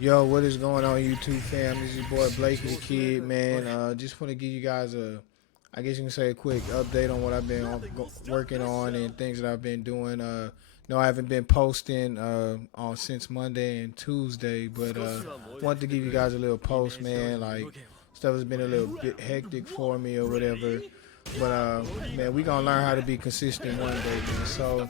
Yo, what is going on, YouTube fam? This is your boy Blakey the Kid, man. Just want to give you guys I guess you can say a quick update on what I've been working on and things that I've been doing. No, I haven't been posting on since Monday and Tuesday, but wanted to give you guys a little post, man. Like stuff has been a little bit hectic for me or whatever, but man, we gonna learn how to be consistent one day, man. So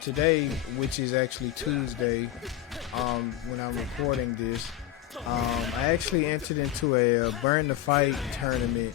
today, which is actually Tuesday, when I'm recording this, I actually entered into a Burn the Fight tournament,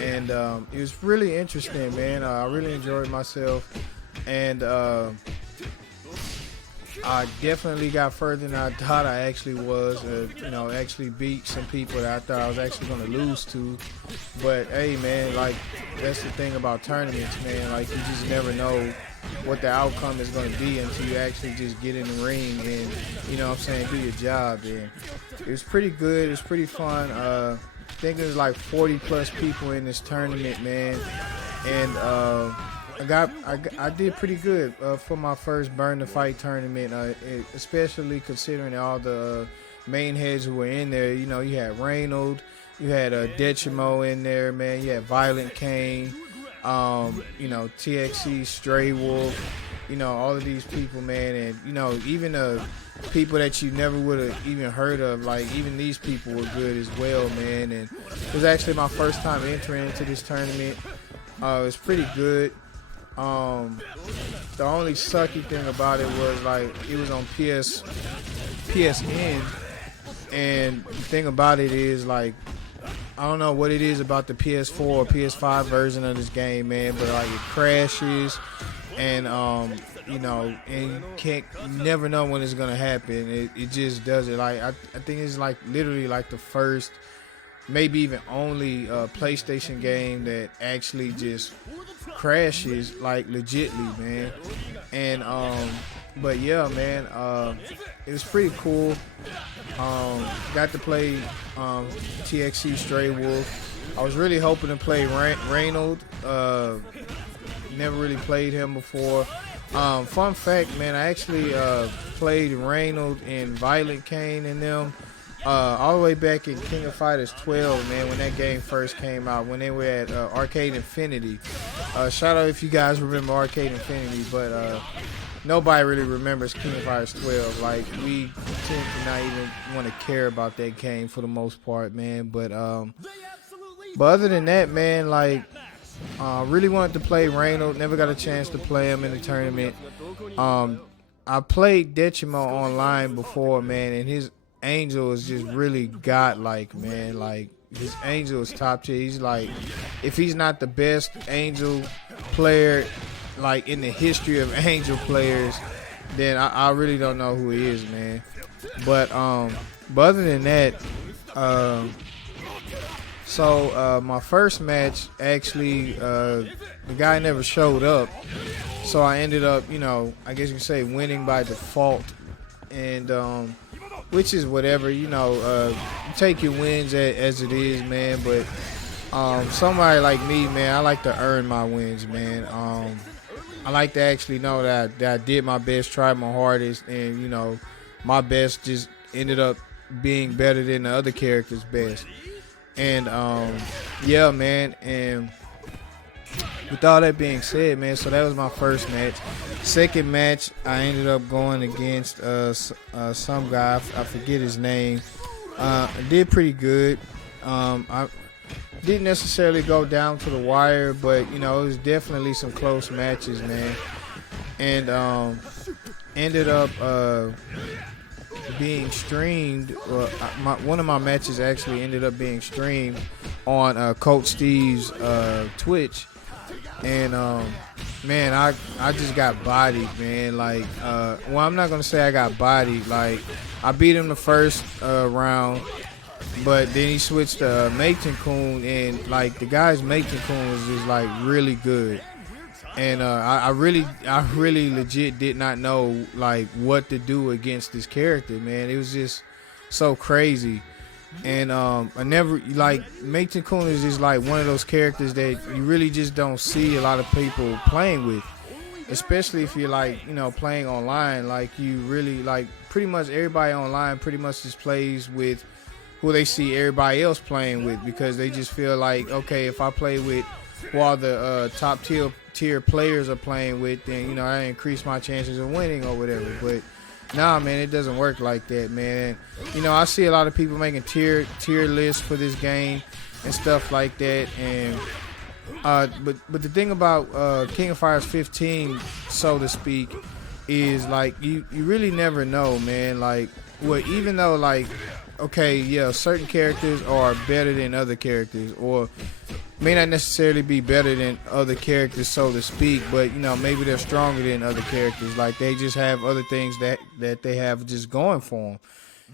and it was really interesting, man. I really enjoyed myself, and I definitely got further than I thought I actually was. Actually beat some people that I thought I was actually going to lose to. But hey, man, like that's the thing about tournaments, man. Like you just never know what the outcome is going to be until you actually just get in the ring and, you know what I'm saying, do your job. And it was pretty good. It was pretty fun. I think there's like 40 plus people in this tournament, man. And I did pretty good for my first Burn the Fight tournament, especially considering all the main heads who were in there. You know, you had Reynolds, you had B.Jenet in there, man. You had Violent Kane, TXC, Stray Wolf, all of these people, man. And, even people that you never would have even heard of, like even these people were good as well, man. And it was actually my first time entering into this tournament. It was pretty good. The only sucky thing about it was like it was on PSN, and the thing about it is like I don't know what it is about the PS4 or PS5 version of this game, man, but like it crashes, and and you never know when it's gonna happen. It just does it. Like I think it's like literally like the first, maybe even only PlayStation game that actually just crashes like legitly, man. And but yeah, man, it was pretty cool. Got to play TXC Stray Wolf. I was really hoping to play Reynolds. Never really played him before. Fun fact, man, I actually played Reynolds and Violent Kane in them all the way back in King of Fighters 12, man, when that game first came out, when they were at Arcade Infinity. Shout out if you guys remember Arcade Infinity, but nobody really remembers King of Fighters 12. Like, we tend to not even want to care about that game for the most part, man. But other than that, man, like, really wanted to play Reynolds. Never got a chance to play him in the tournament. I played B.Jenet online before, man, and his Angel is just really godlike, man. Like his Angel is top tier. He's like, if he's not the best Angel player, like in the history of Angel players, then I really don't know who he is, man. But other than that, my first match actually, the guy never showed up, so I ended up, I guess you could say winning by default, and which is whatever, you take your wins as it is, man. But somebody like me, man, I like to earn my wins, man. I like to actually know that I did my best, tried my hardest, and my best just ended up being better than the other character's best. And yeah, man. And with all that being said, man, so that was my first match. Second match, I ended up going against some guy. I forget his name. I did pretty good. I didn't necessarily go down to the wire, but it was definitely some close matches, man. And ended up being streamed. One of my matches actually ended up being streamed on Coach Steve's Twitch. And man, I just got bodied, man. Like, well, I'm not gonna say I got bodied. Like, I beat him the first round, but then he switched to Maton Kun, and like the guy's Maton Kun was just like really good. And I really legit did not know like what to do against this character, man. It was just so crazy. And I never, like, Maton Kun is just like one of those characters that you really just don't see a lot of people playing with, especially if you're like, playing online. Like, you really like pretty much everybody online pretty much just plays with who they see everybody else playing with, because they just feel like, okay, if I play with who all the top tier players are playing with, then, you know, I increase my chances of winning or whatever. But nah, man, it doesn't work like that, man. And, you know, I see a lot of people making tier lists for this game and stuff like that. And but the thing about King of Fighters 15, so to speak, is like you really never know, man. Like, well, even though, like, okay, yeah, certain characters are better than other characters, or may not necessarily be better than other characters, so to speak, but, you know, maybe they're stronger than other characters. Like, they just have other things that they have just going for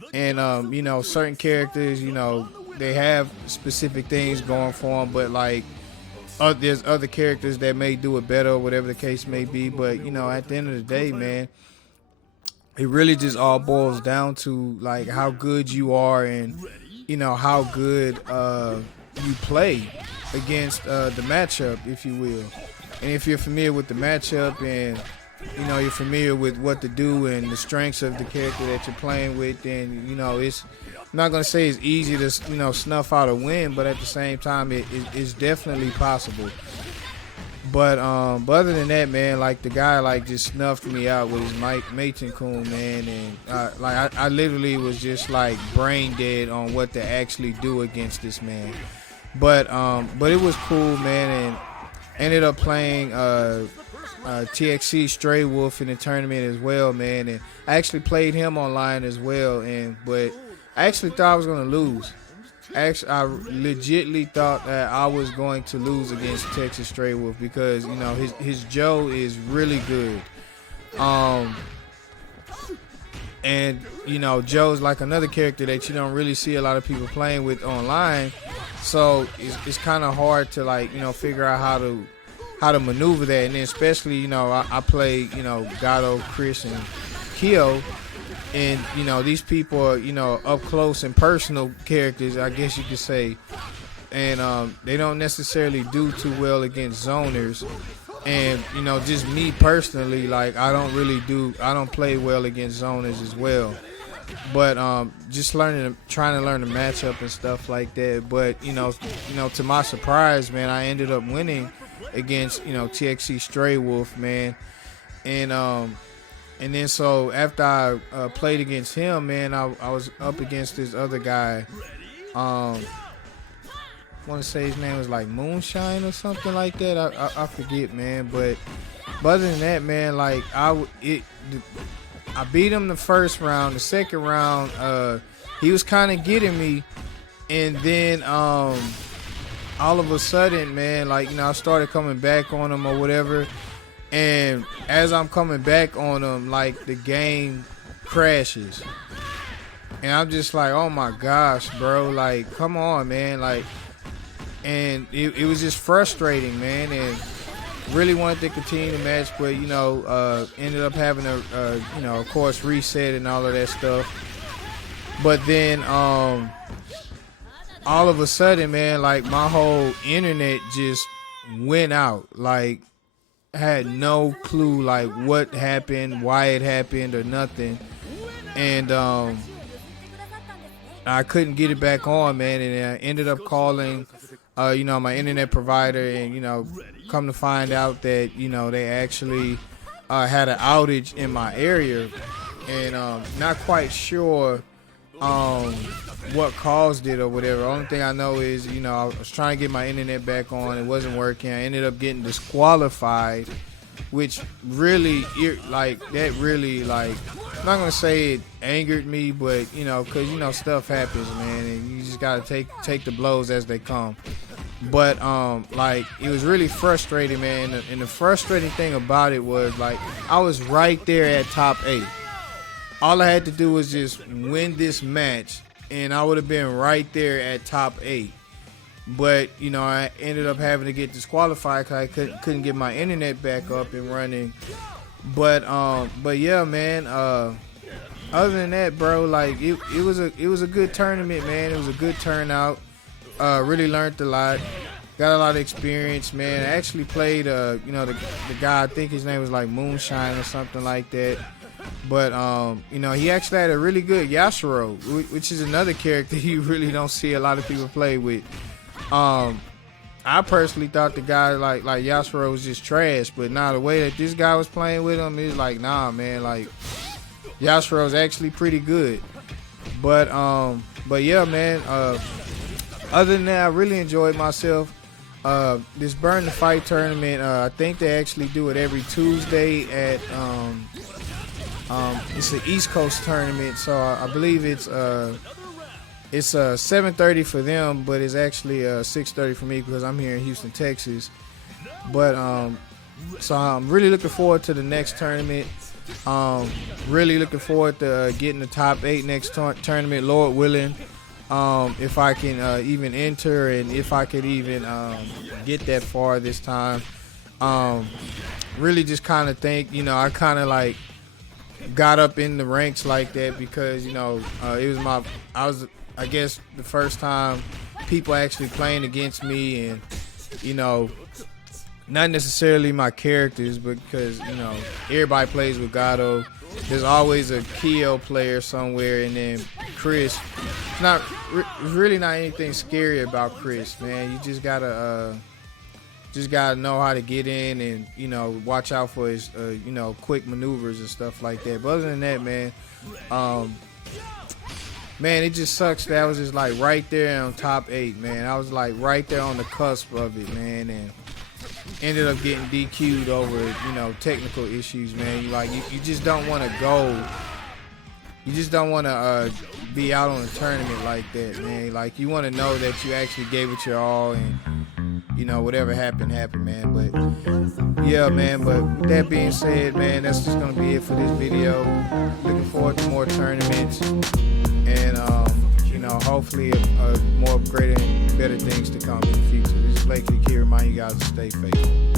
them. And, you know, certain characters, you know, they have specific things going for them, but, like, there's other characters that may do it better or whatever the case may be. But, you know, at the end of the day, man, it really just all boils down to, like, how good you are and, you know, how good you play against the matchup, if you will. And if you're familiar with the matchup and, you know, you're familiar with what to do and the strengths of the character that you're playing with, then, you know, I'm not going to say it's easy to, you know, snuff out a win, but at the same time, it's definitely possible. But other than that, man, like, the guy, like, just snuffed me out with his Maiten Kun, man, and like I literally was just, like, brain dead on what to actually do against this man. But it was cool, man, and ended up playing TXC Stray Wolf in the tournament as well, man, and I actually played him online as well, but I actually thought I was gonna lose. Actually, I legitly thought that I was going to lose against Texas Stray Wolf, because, you know, his Joe is really good. And, you know, Joe's like another character that you don't really see a lot of people playing with online. So it's kind of hard to, like, you know, figure out how to maneuver that. And then especially, you know, I play, you know, Gato, Chris, and Kyo. And, you know, these people are, you know, up close and personal characters, I guess you could say. And they don't necessarily do too well against zoners. And, you know, just me personally, like, I don't play well against zoners as well. But just trying to learn the matchup and stuff like that. But, you know, to my surprise, man, I ended up winning against, you know, TXC Stray Wolf, man. And then so after I played against him, man, I was up against this other guy. I want to say his name was like Moonshine or something like that. I forget, man. But other than that, man, like, I beat him the first round. The second round, he was kind of getting me, and then all of a sudden, man, like, you know, I started coming back on him or whatever. And as I'm coming back on him, like, the game crashes. And I'm just like, oh my gosh, bro, like, come on, man. Like, and it was just frustrating, man. And really wanted to continue the match, but, you know, ended up having a, you know, of course, reset and all of that stuff. But then all of a sudden, man, like, my whole internet just went out. Like, I had no clue, like, what happened, why it happened, or nothing. And I couldn't get it back on, man. And I ended up calling, you know, my internet provider, and, you know, come to find out that, you know, they actually had an outage in my area. And not quite sure what caused it or whatever. Only thing I know is, you know, I was trying to get my internet back on. It wasn't working. I ended up getting disqualified, which really, like, that really, like, I'm not gonna say it angered me, but, you know, because, you know, stuff happens, man, and you just gotta take the blows as they come. But like, it was really frustrating, man. And the frustrating thing about it was, like, I was right there at top 8. All I had to do was just win this match, and I would have been right there at top 8. But, you know, I ended up having to get disqualified because I couldn't get my internet back up and running. But yeah, man. Other than that, bro, like, it was a good tournament, man. It was a good turnout. Really learned a lot. Got a lot of experience, man. I actually played, you know, the guy, I think his name was like Moonshine or something like that. But you know, he actually had a really good Yashiro, which is another character you really don't see a lot of people play with. I personally thought the guy like Yashiro was just trash, but now the way that this guy was playing with him is like, nah, man, like Yashiro's actually pretty good. But yeah, man. Other than that, I really enjoyed myself. This Burn the Fight tournament, I think they actually do it every Tuesday at it's an East Coast tournament, so I believe it's 7:30 for them, but it's actually 6:30 for me because I'm here in Houston, Texas. But so I'm really looking forward to the next tournament. Really looking forward to getting the top 8 next tournament, Lord willing. If I can even enter, and if I could even get that far this time. Really just kind of think, you know, I kind of like got up in the ranks like that because, you know, it was I guess the first time people actually playing against me, and, you know, not necessarily my characters, but because, you know, everybody plays with Gato. There's always a Kyo player somewhere, and then Chris. It's really not anything scary about Chris, man. You just gotta know how to get in and, you know, watch out for his you know, quick maneuvers and stuff like that. But other than that, man, man, it just sucks that I was just like right there on top 8, man. I was like right there on the cusp of it, man, and ended up getting DQ'd over, you know, technical issues, man. You just don't want to go. You just don't want to be out on a tournament like that, man. Like, you want to know that you actually gave it your all, and, you know, whatever happened, man. But yeah, man. But with that being said, man, that's just gonna be it for this video. Looking forward to more tournaments, and you know, hopefully more greater and better things to come in the future. This is Blake the Kid, reminding you guys to stay faithful.